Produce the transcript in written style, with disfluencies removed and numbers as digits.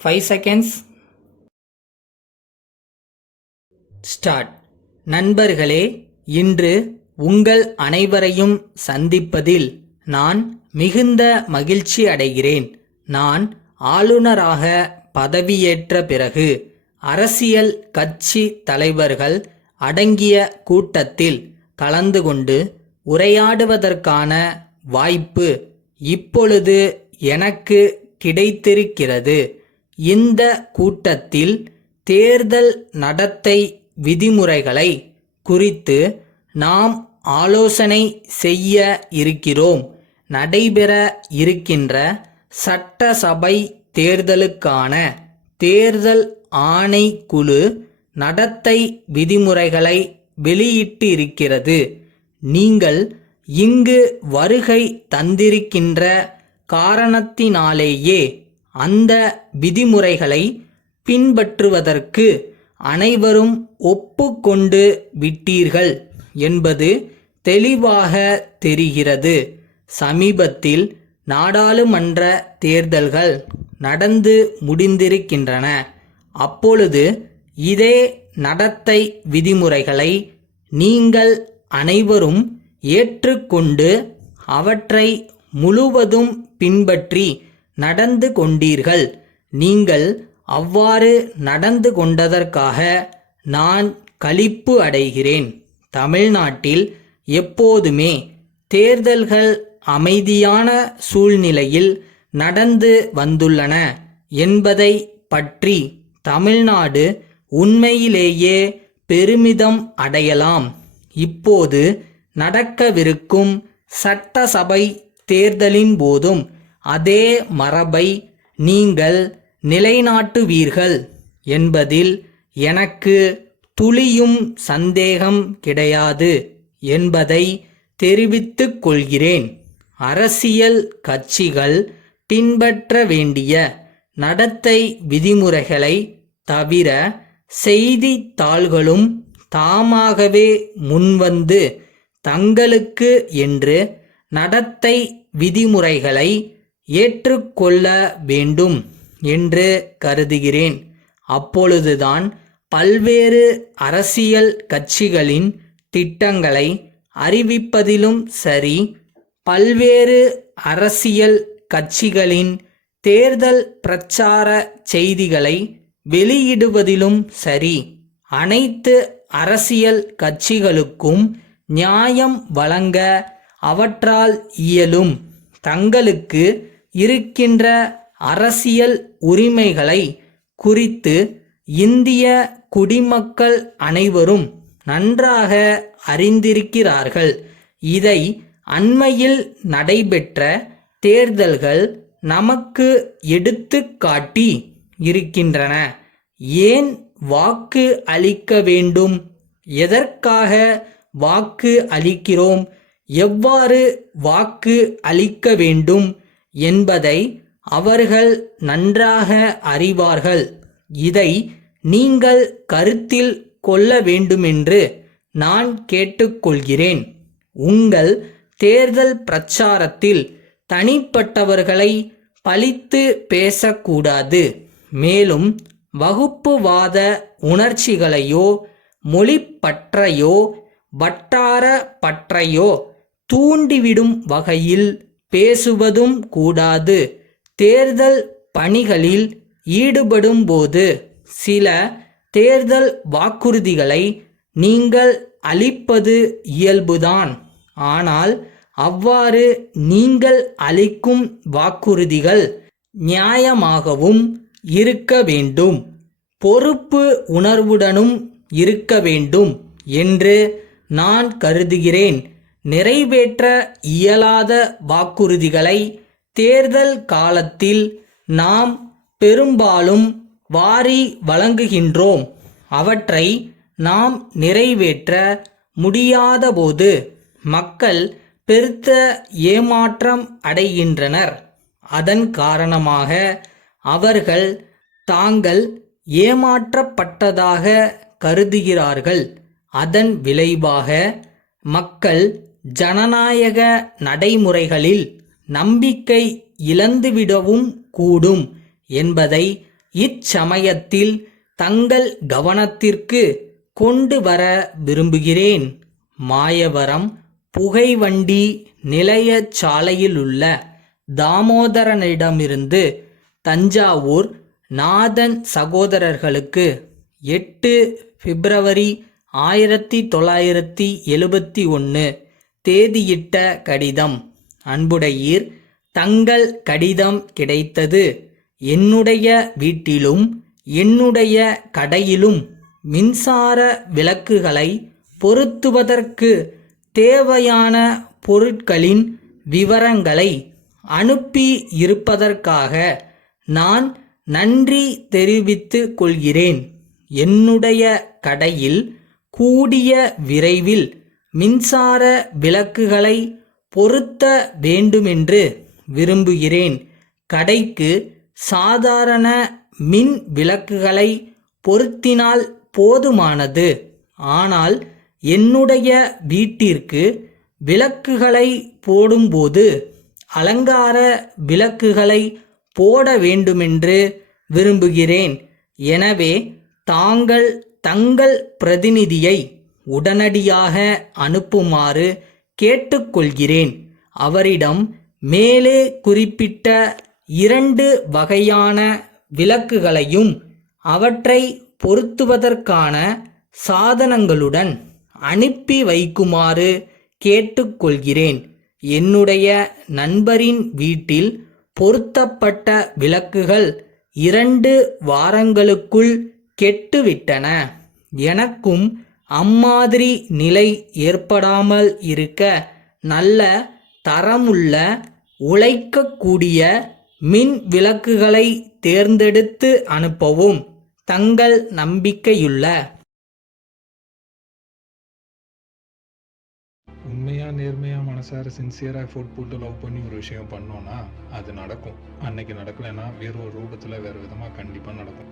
5 seconds. Start. நண்பர்களே, இன்று உங்கள் அனைவரையும் சந்திப்பதில் நான் மிகுந்த மகிழ்ச்சி அடைகிறேன். நான் ஆளுநராக பதவியேற்ற பிறகு அரசியல் கட்சி தலைவர்கள் அடங்கிய கூட்டத்தில் கலந்து கொண்டு உரையாடுவதற்கான வாய்ப்பு இப்பொழுது எனக்கு கிடைத்திருக்கிறது. இந்த கூட்டத்தில் தேர்தல் நடத்தை விதிமுறைகளை குறித்து நாம் ஆலோசனை செய்ய இருக்கிறோம். நடைபெற இருக்கின்ற சட்டசபை தேர்தலுக்கான தேர்தல் ஆணைக்குழு நடத்தை விதிமுறைகளை வெளியிட்டிருக்கிறது. நீங்கள் இங்கு வருகை தந்திருக்கின்ற காரணத்தினாலேயே அந்த விதிமுறைகளை பின்பற்றுவதற்கு அனைவரும் ஒப்புக்கொண்டு விட்டீர்கள் என்பது தெளிவாக தெரிகிறது. சமீபத்தில் நாடாளுமன்ற தேர்தல்கள் நடந்து முடிந்திருக்கின்றன. அப்பொழுது இதே நடத்தை விதிமுறைகளை நீங்கள் அனைவரும் ஏற்றுக்கொண்டு அவற்றை முழுவதும் பின்பற்றி நடந்து கொண்டீர்கள். நீங்கள் அவ்வாறு நடந்து கொண்டதற்காக நான் களிப்பு அடைகிறேன். தமிழ்நாட்டில் எப்போதுமே தேர்தல்கள் அமைதியான சூழ்நிலையில் நடந்து வந்துள்ளன என்பதை பற்றி தமிழ்நாடு உண்மையிலேயே பெருமிதம் அடையலாம். இப்போது நடக்கவிருக்கும் சட்டசபை தேர்தலின் போதும் அதே மரபை நீங்கள் நிலைநாட்டுவீர்கள் என்பதில் எனக்கு துளியும் சந்தேகம் கிடையாது என்பதை தெரிவித்துக் கொள்கிறேன். அரசியல் கட்சிகள் பின்பற்ற வேண்டிய நடத்தை விதிமுறைகளை தவிர செய்தித்தாள்களும் தாமாகவே முன்வந்து தங்களுக்கு என்று நடத்தை விதிமுறைகளை ஏற்றுக்கொள்ள வேண்டும் என்று கருதுகிறேன். அப்பொழுதுதான் பல்வேறு அரசியல் கட்சிகளின் திட்டங்களை அறிவிப்பதிலும் சரி, பல்வேறு அரசியல் கட்சிகளின் தேர்தல் பிரச்சார செய்திகளை வெளியிடுவதிலும் சரி, அனைத்து அரசியல் கட்சிகளுக்கும் நியாயம் வழங்க அவற்றால் இயலும். தங்களுக்கு இருக்கின்ற அரசியல் உரிமைகளை குறித்து இந்திய குடிமக்கள் அனைவரும் நன்றாக அறிந்திருக்கிறார்கள். இதை அண்மையில் நடைபெற்ற தேர்தல்கள் நமக்கு எடுத்து காட்டி இருக்கின்றன. ஏன் வாக்கு அளிக்க வேண்டும், எதற்காக வாக்கு அளிக்கிறோம், எவ்வாறு வாக்கு அளிக்க வேண்டும் என்பதை அவர்கள் நன்றாக அறிவார்கள். இதை நீங்கள் கருத்தில் கொள்ள வேண்டுமென்று நான் கேட்டுக்கொள்கிறேன். உங்கள் தேர்தல் பிரச்சாரத்தில் தனிப்பட்டவர்களை பழித்து பேசக்கூடாது. மேலும் வகுப்புவாத உணர்ச்சிகளையோ மொழிப்பற்றையோ வட்டார பற்றையோ தூண்டிவிடும் வகையில் பேசுவதும் கூடாது. தேர்தல் பணிகளில் ஈடுபடும் போது சில தேர்தல் வாக்குறுதிகளை நீங்கள் அளிப்பது இயல்புதான். ஆனால் அவ்வாறு நீங்கள் அளிக்கும் வாக்குறுதிகள் நியாயமாகவும் இருக்க வேண்டும், பொறுப்பு உணர்வுடனும் இருக்க வேண்டும் என்று நான் கருதுகிறேன். நிறைவேற்ற இயலாத வாக்குறுதிகளை தேர்தல் காலத்தில் நாம் பெரும்பாலும் வாரி வழங்குகின்றோம். அவற்றை நாம் நிறைவேற்ற முடியாதபோது மக்கள் பெருத்த ஏமாற்றம் அடைகின்றனர். அதன் காரணமாக அவர்கள் தாங்கள் ஏமாற்றப்பட்டதாக கருதுகிறார்கள். அதன் விளைவாக மக்கள் ஜனநாயக நடைமுறைகளில் நம்பிக்கை இழந்துவிடவும் கூடும் என்பதை இச்சமயத்தில் தங்கள் கவனத்திற்கு கொண்டு வர விரும்புகிறேன். மாயவரம் புகைவண்டி நிலையச் சாலையிலுள்ள தாமோதரனிடமிருந்து தஞ்சாவூர் நாதன் சகோதரர்களுக்கு 8 பிப்ரவரி 1971 தேதியிட்ட கடிதம். அன்புடையீர், தங்கள் கடிதம் கிடைத்தது. என்னுடைய வீட்டிலும் என்னுடைய கடையிலும் மின்சார விளக்குகளை பொருத்துவதற்கு தேவையான பொருட்களின் விவரங்களை அனுப்பி இருப்பதற்காக நான் நன்றி தெரிவித்துக் கொள்கிறேன். என்னுடைய கடையில் கூடிய விரைவில் மின்சார விளக்குகளை பொருத்த வேண்டுமென்று விரும்புகிறேன். கடைக்கு சாதாரண மின் விளக்குகளை பொருத்தினால் போதுமானது. ஆனால் என்னுடைய வீட்டிற்கு விளக்குகளை போடும்போது அலங்கார விளக்குகளை போட வேண்டுமென்று விரும்புகிறேன். எனவே தாங்கள் தங்கள் பிரதிநிதியை உடனடியாக அனுப்புமாறு கேட்டுக்கொள்கிறேன். அவரிடம் மேலே குறிப்பிட்ட 2 வகையான விளக்குகளையும் அவற்றை பொருத்துவதற்கான சாதனங்களுடன் அனுப்பி வைக்குமாறு கேட்டுக்கொள்கிறேன். என்னுடைய நண்பரின் வீட்டில் பொருத்தப்பட்ட விளக்குகள் 2 வாரங்களுக்குள் கெட்டுவிட்டன. எனக்கும் அம்மாதிரி நிலை ஏற்படாமல் இருக்க நல்ல தரமுள்ள உழைக்கக்கூடிய மின் விளக்குகளை தேர்ந்தெடுத்து அனுப்பவும். தங்கள் நம்பிக்கையுள்ள உண்மையாக நேர்மையாக மனசார சின்சியராக எஃபோர்ட் போட்டு லவ் பண்ணி ஒரு விஷயம் பண்ணோன்னா அது நடக்கும். அன்னைக்கு நடக்கலைன்னா வேறு ஒரு ரூபத்தில் வேறு விதமாக கண்டிப்பாக நடக்கும்.